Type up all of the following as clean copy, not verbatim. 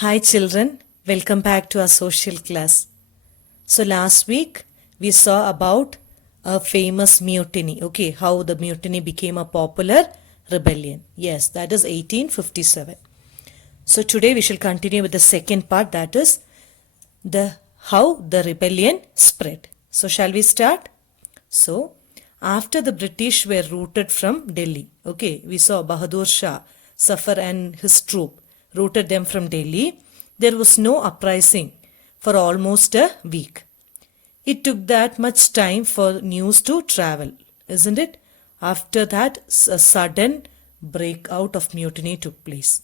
Hi children, welcome back to our social class. So last week we saw about a famous mutiny, okay, how the mutiny became a popular rebellion. Yes, that is 1857. So today we shall continue with the second part, that is the how the rebellion spread. So shall we start? So after the British were routed from Delhi, okay, we saw Bahadur Shah Zafar and his troop routed them from Delhi. There was no uprising for almost a week. It took that much time for news to travel, isn't it? After that, a sudden breakout of mutiny took place.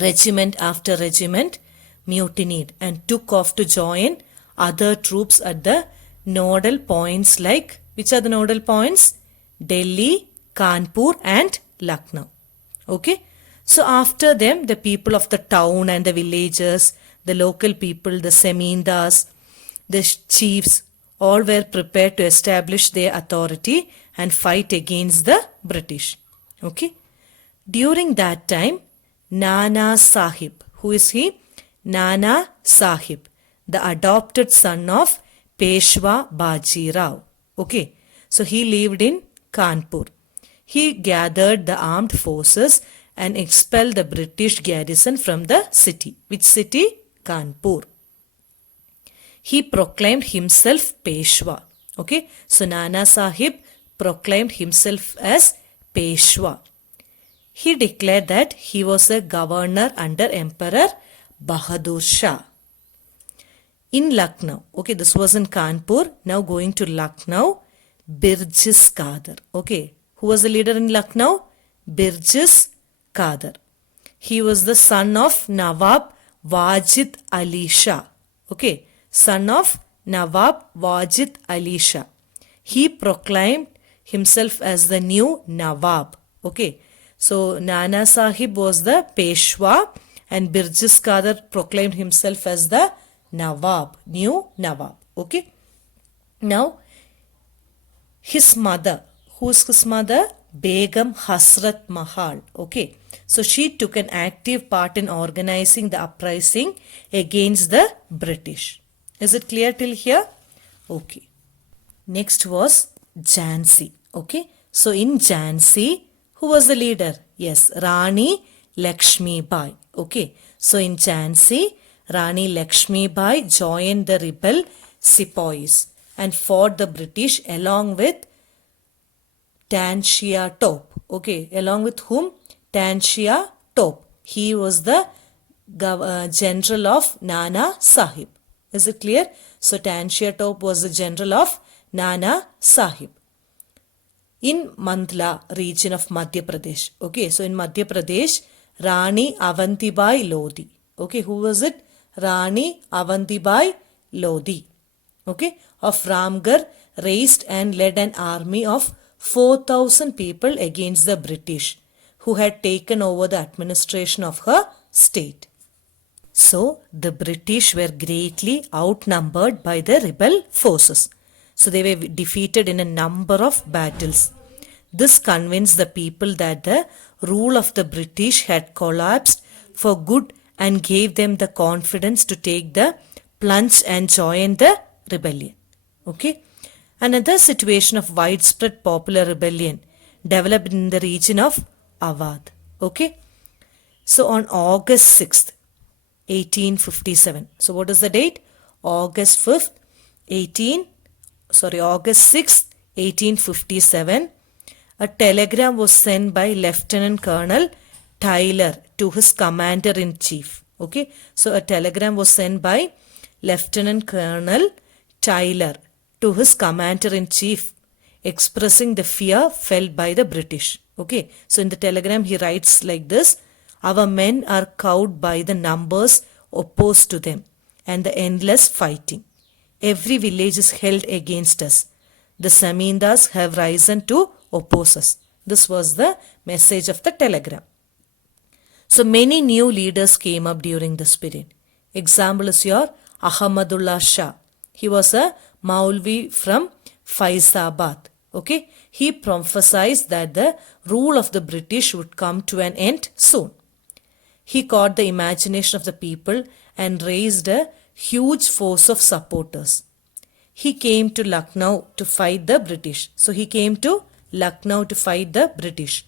Regiment after regiment mutinied and took off to join other troops at the nodal points like, which are the nodal points? Delhi, Kanpur and Lucknow. Okay. So after them, the people of the town and the villagers, the local people, the Semindas, the chiefs, all were prepared to establish their authority and fight against the British. Okay. During that time, Nana Sahib, who is he? Nana Sahib, the adopted son of Peshwa Baji Rao. Okay, so he lived in Kanpur. He gathered the armed forces and expelled the British garrison from the city. Which city? Kanpur. He proclaimed himself Peshwa. Okay, so Nana Sahib proclaimed himself as Peshwa. He declared that he was a governor under Emperor Bahadur Shah. In Lucknow, okay, this was in Kanpur, now going to Lucknow, Birjis Qadar. Okay, who was the leader in Lucknow? Birjis Qadar. He was the son of Nawab Wajid Ali Shah. Okay, son of Nawab Wajid Ali Shah. He proclaimed himself as the new Nawab. Okay, so Nana Sahib was the Peshwa and Birjis Qadar proclaimed himself as the Nawab, new Nawab. Okay. Now, his mother, who is his mother? Begum Hasrat Mahal. Okay. So she took an active part in organizing the uprising against the British. Is it clear till here? Okay. Next was Jhansi. Okay. So in Jhansi, who was the leader? Yes, Rani Lakshmi Bai. Okay. So in Jhansi, Rani Lakshmi Bai joined the rebel sepoys and fought the British along with Tanshia Top. Okay. Along with whom? Tanshia Top. He was the general of Nana Sahib. Is it clear? So Tanshia Top was the general of Nana Sahib. In Mandla region of Madhya Pradesh. Okay, so in Madhya Pradesh, Rani Avantibai Lodi. Okay, who was it? Rani Avantibai Lodi. Okay, of Ramgarh raised and led an army of 4,000 people against the British, who had taken over the administration of her state. So, the British were greatly outnumbered by the rebel forces. So, they were defeated in a number of battles. This convinced the people that the rule of the British had collapsed for good and gave them the confidence to take the plunge and join the rebellion. Okay. Another situation of widespread popular rebellion developed in the region of Awadh. Okay. So, on August 6th, 1857. So what is the date? August 6th, 1857. A telegram was sent by Lieutenant Colonel Tyler to his commander-in-chief. Okay. So a telegram was sent by Lieutenant Colonel Tyler to his commander-in-chief expressing the fear felt by the British. Okay. So in the telegram he writes like this: our men are cowed by the numbers opposed to them and the endless fighting. Every village is held against us. The Samindas have risen to oppose us. This was the message of the telegram. So many new leaders came up during this period. Example is your Ahmadullah Shah. He was a Maulvi from Faizabad. Okay. He prophesied that the rule of the British would come to an end soon. He caught the imagination of the people and raised a huge force of supporters. He came to Lucknow to fight the British. So he came to Lucknow to fight the British.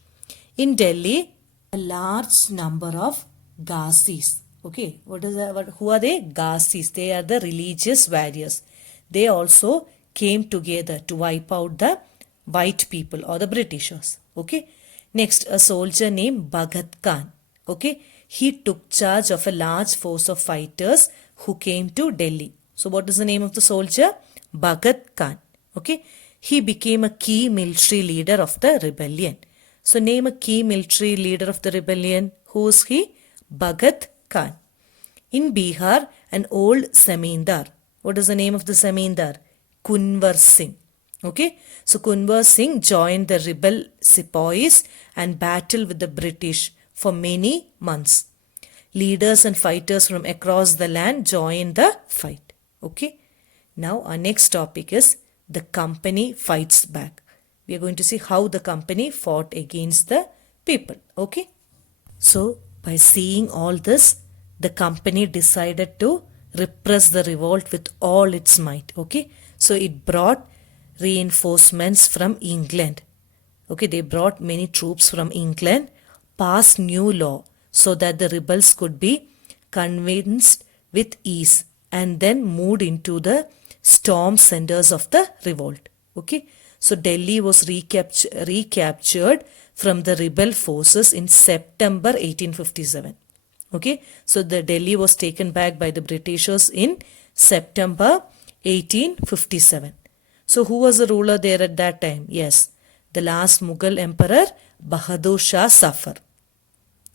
In Delhi, a large number of Ghazis. Okay, who are they? Ghazis. They are the religious warriors. They also came together to wipe out the white people or the Britishers. Okay. Next, a soldier named Bhagat Khan. Okay. He took charge of a large force of fighters who came to Delhi. So what is the name of the soldier? Bhagat Khan. Okay. He became a key military leader of the rebellion. So name a key military leader of the rebellion. Who is he? Bhagat Khan. In Bihar, an old Zamindar. What is the name of the Zamindar? Kunwar Singh. Okay. So Kunwar Singh joined the rebel sepoys and battled with the British for many months. Leaders and fighters from across the land joined the fight. Okay. Now our next topic is the company fights back. We are going to see how the company fought against the people. Okay. So by seeing all this, the company decided to repress the revolt with all its might. Okay. So it brought reinforcements from England. Okay, they brought many troops from England, passed new law so that the rebels could be convinced with ease and then moved into the storm centers of the revolt. Okay, so Delhi was recaptured from the rebel forces in September 1857. Okay, so the Delhi was taken back by the Britishers in September 1857. So who was the ruler there at that time? Yes, the last Mughal emperor Bahadur Shah Zafar.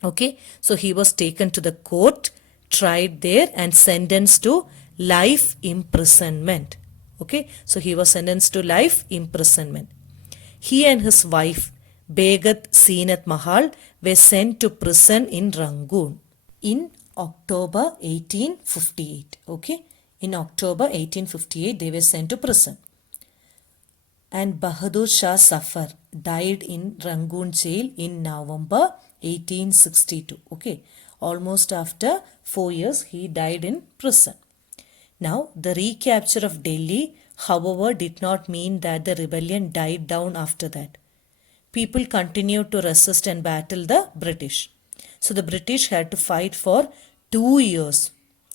Okay, so he was taken to the court, tried there and sentenced to life imprisonment. Okay, so he was sentenced to life imprisonment. He and his wife Begat Seenat Mahal were sent to prison in Rangoon in October 1858. Okay, in October 1858 they were sent to prison. And Bahadur Shah Zafar died in Rangoon jail in November 1862. Okay, almost after 4 years he died in prison. Now the recapture of Delhi, however, did not mean that the rebellion died down after that. People continued to resist and battle the British. So the British had to fight for 2 years.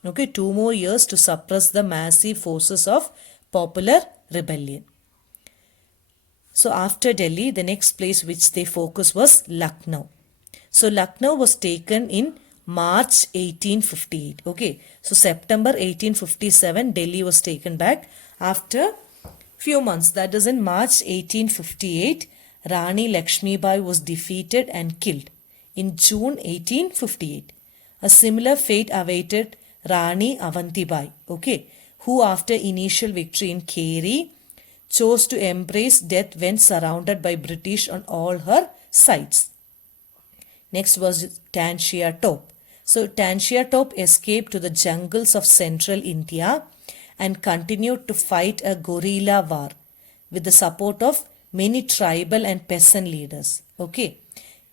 Okay, 2 more years to suppress the massive forces of popular rebellion. So after Delhi, the next place which they focused was Lucknow. So Lucknow was taken in March 1858. Okay, so September 1857, Delhi was taken back. After few months, that is in March 1858, Rani Lakshmi Bai was defeated and killed in June 1858. A similar fate awaited Rani Avanti Bai, okay, who after initial victory in Keri, chose to embrace death when surrounded by British on all her sides. Next was Tanshia Top. So Tanshia Top escaped to the jungles of central India and continued to fight a guerrilla war with the support of many tribal and peasant leaders. Okay.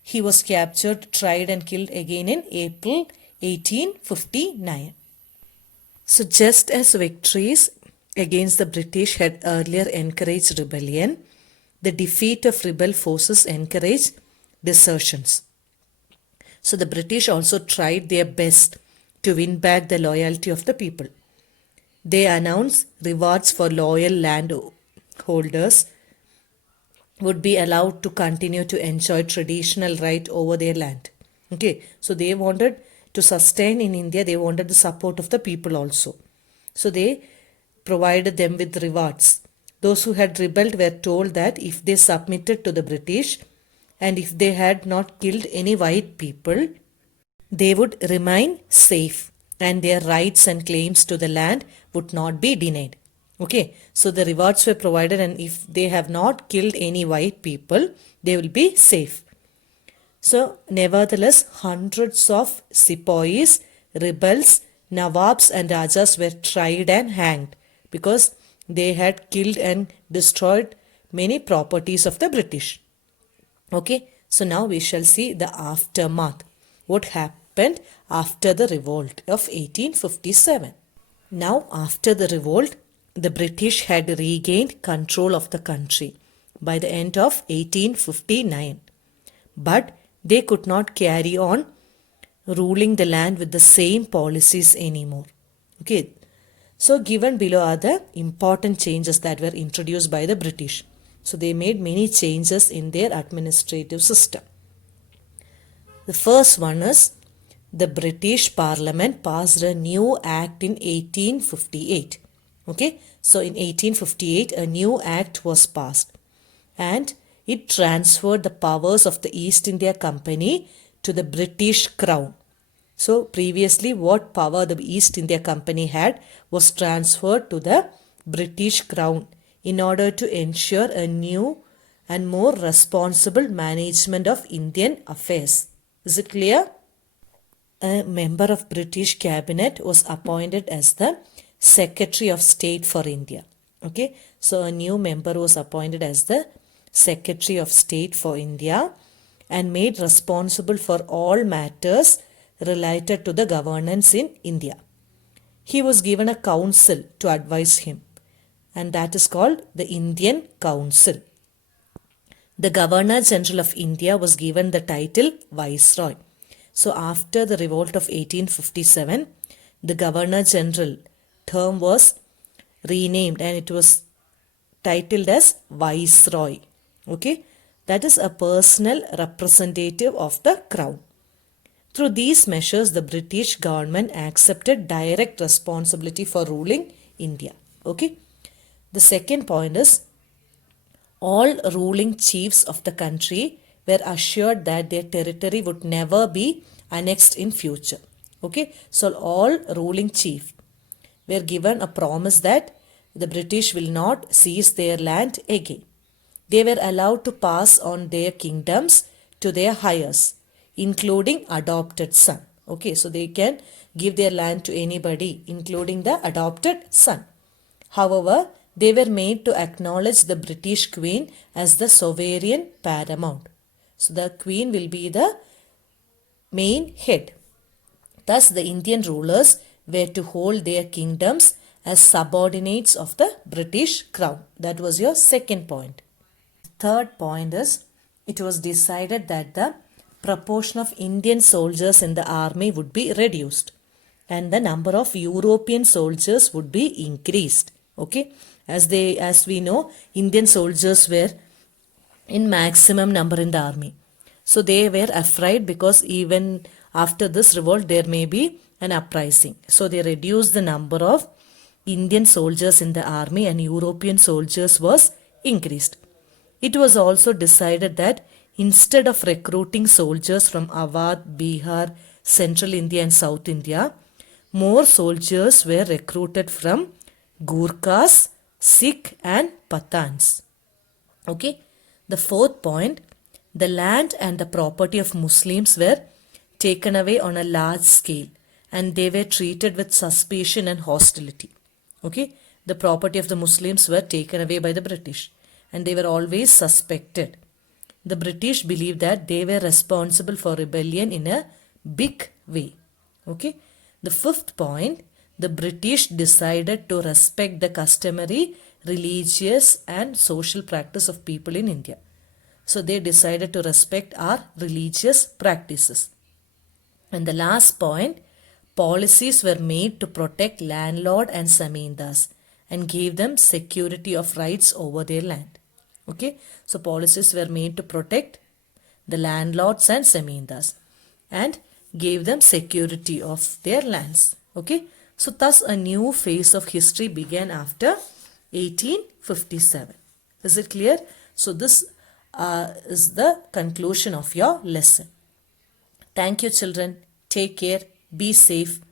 He was captured, tried and killed again in April 1859. So just as victories against the British had earlier encouraged rebellion, the defeat of rebel forces encouraged desertions. So the British also tried their best to win back the loyalty of the people. They announced rewards for loyal landholders would be allowed to continue to enjoy traditional right over their land. Okay, so they wanted to sustain in India, they wanted the support of the people also. So they provided them with rewards. Those who had rebelled were told that if they submitted to the British and if they had not killed any white people, they would remain safe and their rights and claims to the land would not be denied. Okay, so the rewards were provided and if they have not killed any white people, they will be safe. So nevertheless, hundreds of sepoys, rebels, nawabs and rajas were tried and hanged because they had killed and destroyed many properties of the British. Okay, so now we shall see the aftermath. What happened after the revolt of 1857. Now, after the revolt, the British had regained control of the country by the end of 1859. But they could not carry on ruling the land with the same policies anymore. Okay. So, given below are the important changes that were introduced by the British. So, they made many changes in their administrative system. The first one is the British Parliament passed a new act in 1858. Okay, so in 1858 a new act was passed and it transferred the powers of the East India Company to the British Crown. So previously what power the East India Company had was transferred to the British Crown in order to ensure a new and more responsible management of Indian affairs. Is it clear? A member of British cabinet was appointed as the Secretary of State for India. Okay, so a new member was appointed as the Secretary of State for India and made responsible for all matters related to the governance in India. He was given a council to advise him, and that is called the Indian Council. The Governor General of India was given the title Viceroy. So after the revolt of 1857, the Governor General term was renamed and it was titled as Viceroy. Okay, that is a personal representative of the Crown. Through these measures, the British government accepted direct responsibility for ruling India. Okay, the second point is all ruling chiefs of the country were assured that their territory would never be annexed in future. Okay, so all ruling chiefs were given a promise that the British will not seize their land again. They were allowed to pass on their kingdoms to their heirs, including adopted son. Okay, so they can give their land to anybody, including the adopted son. However, they were made to acknowledge the British Queen as the sovereign paramount. So the Queen will be the main head. Thus, the Indian rulers were to hold their kingdoms as subordinates of the British Crown. That was your second point. Third point is, it was decided that the proportion of Indian soldiers in the army would be reduced and the number of European soldiers would be increased. Okay, as we know, Indian soldiers were in maximum number in the army. So they were afraid because even after this revolt there may be an uprising. So they reduced the number of Indian soldiers in the army and European soldiers was increased. It was also decided that instead of recruiting soldiers from Awadh, Bihar, Central India and South India, more soldiers were recruited from Gurkhas, Sikh and Pathans. Okay. The fourth point, the land and the property of Muslims were taken away on a large scale and they were treated with suspicion and hostility. Okay. The property of the Muslims were taken away by the British and they were always suspected. The British believed that they were responsible for rebellion in a big way. Okay. The fifth point, the British decided to respect the customary religious and social practice of people in India. So they decided to respect our religious practices. And the last point, policies were made to protect landlord and zamindars and gave them security of rights over their land. Okay, so policies were made to protect the landlords and zamindars and gave them security of their lands. Okay, so thus a new phase of history began after 1857. Is it clear? So this is the conclusion of your lesson. Thank you children. Take care. Be safe.